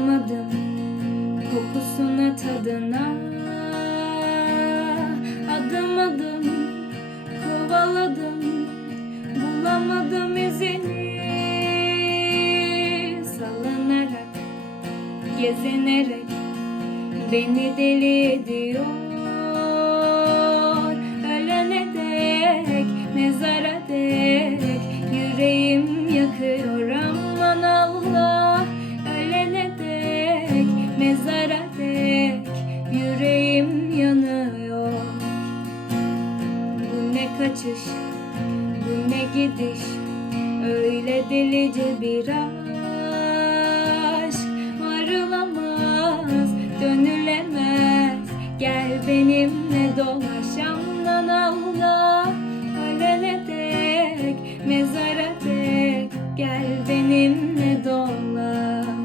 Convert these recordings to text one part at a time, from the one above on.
Doyamadım kokusuna tadına. Adım adım kovaladım Bulamadım izini. Sallanarak gezinerek Beni deli ediyor. Ölene dek mezara dek Yüreğim yakıyor. Aman Allah Yüreğim yanıyor. Bu ne kaçış bu ne gidiş? Öyle delice bir aşk Varılamaz dönülemez. Gel benimle dolaş aman Allah. Ölene dek mezara dek Gel benimle dolaş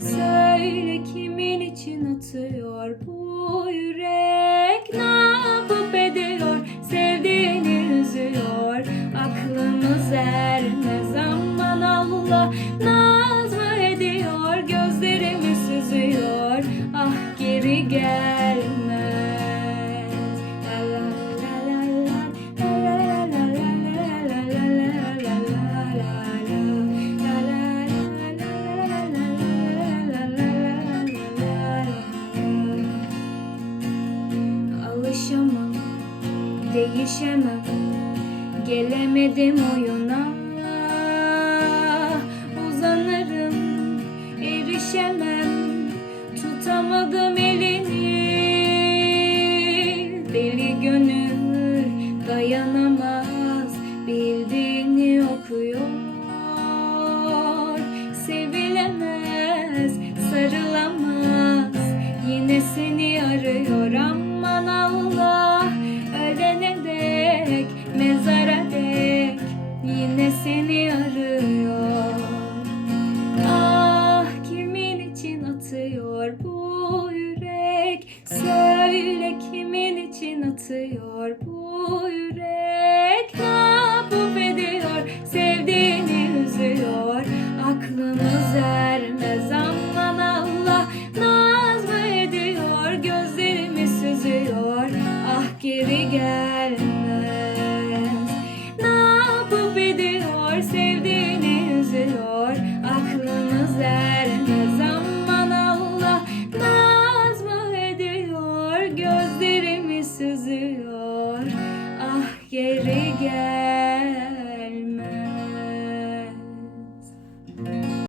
Söyle kimin için atıyor bu yürek? Ne yapıp ediyor sevdiğini üzüyor. Aklımız ermez aman Allah. Naz mı ediyor gözlerimi süzüyor Ah geri gelmez değişemem, gelemedim oyuna atıyor bu yürek yapıp ediyor sevdiğini üzüyor. Aklımız ermez aman Allah Naz mı ediyor gözlerimi süzüyor. Ah geri gelmez Jai Jai